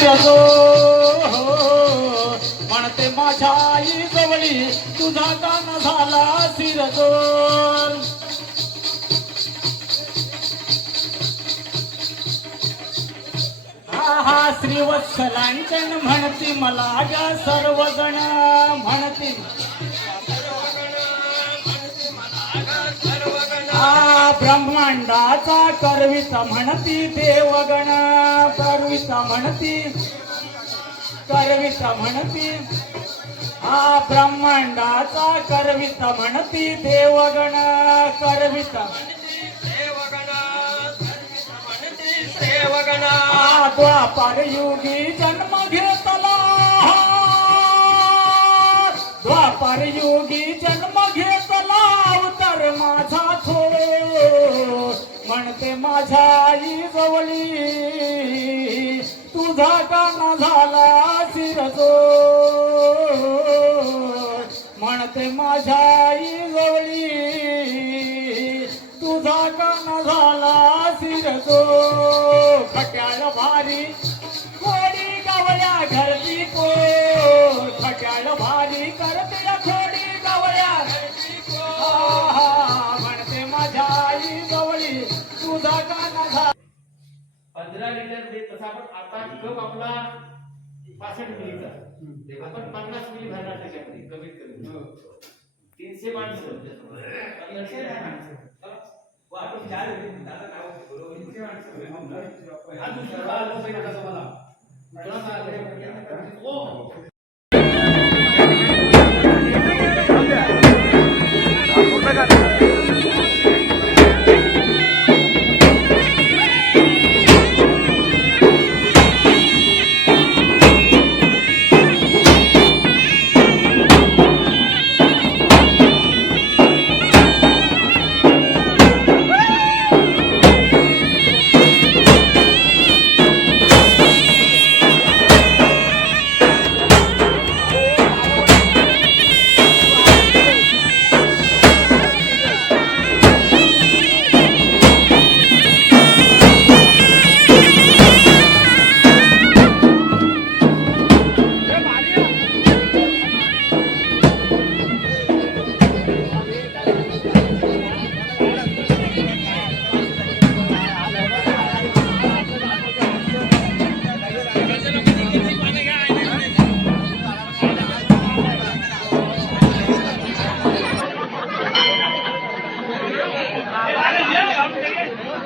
शिरजो हो, म्हणते माझ्या आई जवळी तुझा गाणं झाला शिरजो हा श्रीवत्सलांचन म्हणती मला ग सर्वजण. म्हणती ब्रह्मांडाचा करविता म्हणती देवगण करविता म्हणती करविता म्हणती. आ ब्रह्मांडाचा करविता म्हणती देवगण करविता. आ द्वापार युगी जन्म घेतला माझ्या आई जवळी. तुझा गाणं झाला शिरतो. म्हणते माझ्या आई जवळी. तुझा गाणं झाला शिरतो. खट्याळ भारी पंधरा लिटर देत तसा आपण आता कप आपला पासष्ट मिलीचा आपण पन्नास मिली भरणार त्याच्यामध्ये कमीत कमी. तीनशे माणसं. तीनशे. व आपण चार. दादा नाव बरोबर. तीनशे माणसं. हा दुसरा हा